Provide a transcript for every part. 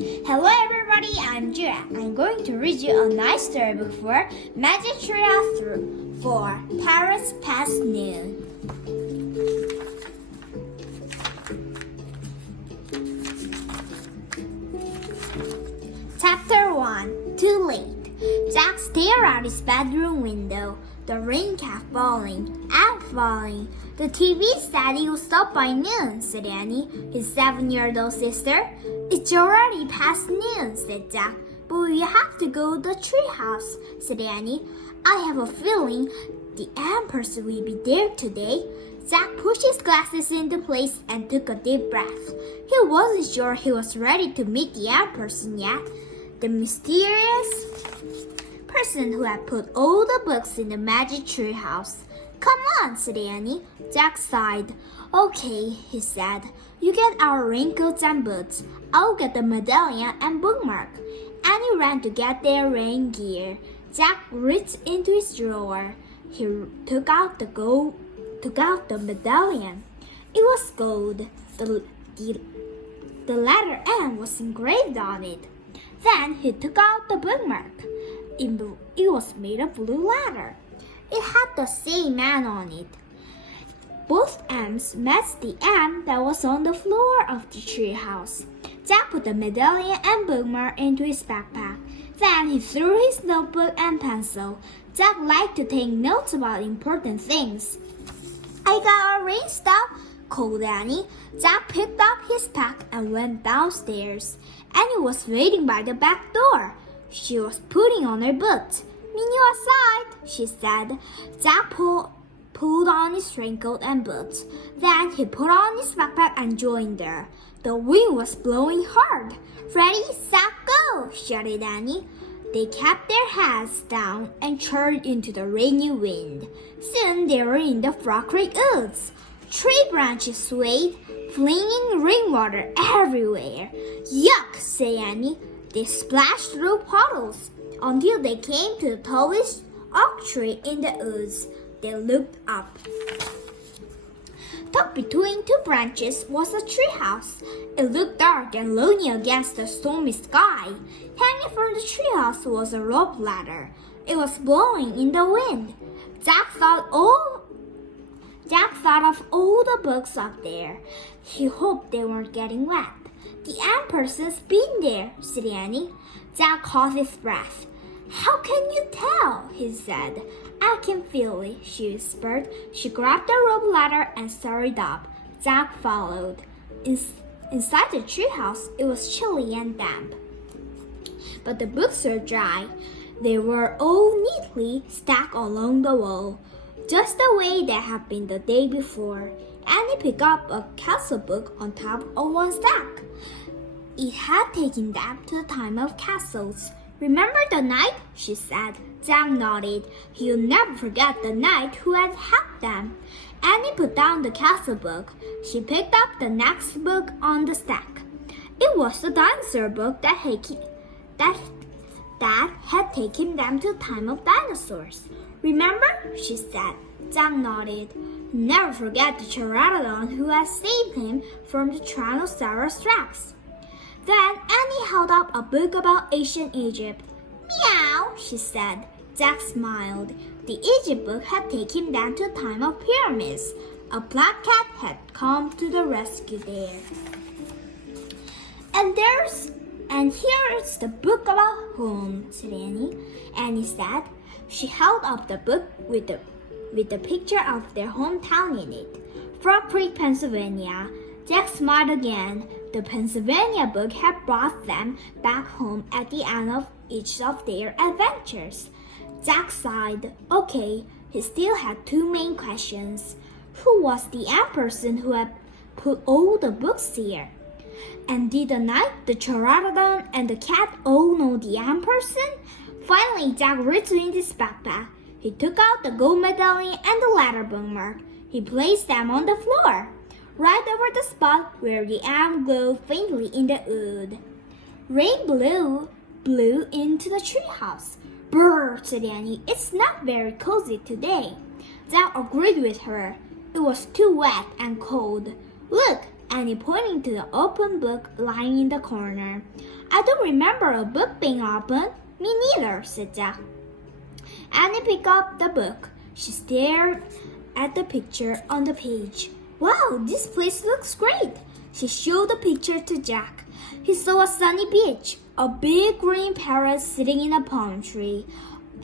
Hello everybody, I'm Jireh. I'm going to read you a nice storybook for Magic Tree for Paris Past Noon. Chapter 1. Too late. Jack stared out his bedroom window. The rain kept falling and falling. The TV said it would stop by noon, said Annie, his 7-year-old sister. It's already past noon, said Jack. But we have to go to the treehouse, said Annie. I have a feeling the ant person will be there today. Jack pushed his glasses into place and took a deep breath. He wasn't sure he was ready to meet the ant person yet. The mysterious person who had put all the books in the magic tree house. Come on, said Annie. Jack sighed. Okay, he said. You get our raincoats and boots. I'll get the medallion and bookmark. Annie ran to get their rain gear. Jack reached into his drawer. He took out the medallion. It was gold. The letter N was engraved on it. Then he took out the bookmark. It was made of blue leather. It had the same M on it. Both M's matched the M that was on the floor of the treehouse. Jack put the medallion and bookmark into his backpack. Then he threw his notebook and pencil. Jack liked to take notes about important things. I got our rain stuff, called Annie. Jack picked up his pack and went downstairs. Annie was waiting by the back door. She was putting on her boots. Meet you outside, she said. Jack pulled on his raincoat and boots. Then he put on his backpack and joined her. The wind was blowing hard. Ready, set, go, shouted Annie. They kept their heads down and charged into the rainy wind. Soon they were in the Frog Creek woods. Tree branches swayed, flinging rainwater everywhere. Yuck, said Annie. They splashed through puddles until they came to the tallest oak tree in the woods. They looked up. Tucked between two branches was a treehouse. It looked dark and lonely against the stormy sky. Hanging from the treehouse was a rope ladder. It was blowing in the wind. Jack thought of all the books up there. He hoped they weren't getting wet. The ant person's been there, said Annie. Jack caught his breath. How can you tell? He said. I can feel it, she whispered. She grabbed the rope ladder and started up. Jack followed. Inside the treehouse, it was chilly and damp. But the books were dry. They were all neatly stacked along the wall, just the way they had been the day before. Annie picked up a castle book on top of one stack. It had taken them to the time of castles. Remember the knight? She said. Jack nodded. He'll never forget the knight who had helped them. Annie put down the castle book. She picked up the next book on the stack. It was the dinosaur book that had taken them to the time of dinosaurs. Remember? She said. Jack nodded. Never forget the pterodon who had saved him from the Tyrannosaurus Rex. Then Annie held up a book about ancient Egypt. Meow, she said. Jack smiled. The Egypt book had taken them to the time of pyramids. A black cat had come to the rescue there. And here is the book about home, said Annie. Annie said. She held up the book with the picture of their hometown in it. Frog Creek, Pennsylvania. Jack smiled again. The Pennsylvania book had brought them back home at the end of each of their adventures. Jack sighed. Okay, he still had two main questions. Who was the ant person who had put all the books here? And did the knight, the pterodon, and the cat all know the ant person? Finally, Jack reached into his backpack. He took out the gold medallion and the letter bookmark. He placed them on the floor, right over the spot where the ant glowed faintly in the wood. Rain blew into the treehouse. Brr, said Annie. It's not very cozy today. Jack agreed with her. It was too wet and cold. Look, Annie pointing to the open book lying in the corner. I don't remember a book being opened. Me neither, said Jack. Annie picked up the book. She stared at the picture on the page. Wow, this place looks great. She showed the picture to Jack. He saw a sunny beach, a big green parrot sitting in a palm tree,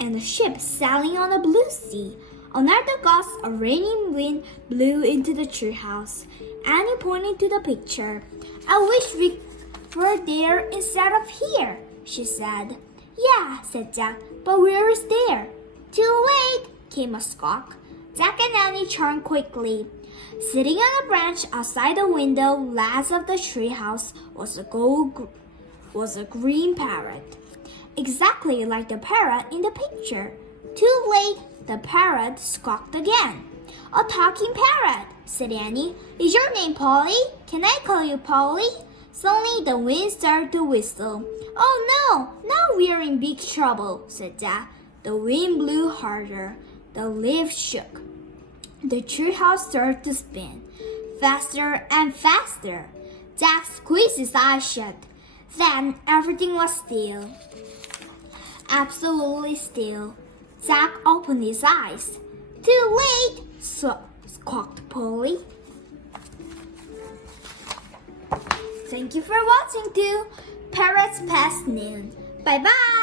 and a ship sailing on a blue sea. Another gust of rainy wind blew into the treehouse. Annie pointed to the picture. I wish we were there instead of here, she said. Yeah, said Jack, but where is there? Too late, came a squawk. Jack and Annie turned quickly. Sitting on a branch outside the window last of the treehouse was a green parrot. Exactly like the parrot in the picture. Too late, the parrot squawked again. A talking parrot, said Annie. Is your name Polly? Can I call you Polly? Suddenly the wind started to whistle. Oh no, now we're in big trouble, said Jack. The wind blew harder. The leaves shook. The treehouse started to spin, faster and faster. Jack squeezed his eyes shut. Then everything was still. Absolutely still. Jack opened his eyes. Too late, squawked Polly. Thank you for watching to Parrots Past Noon. Bye-bye.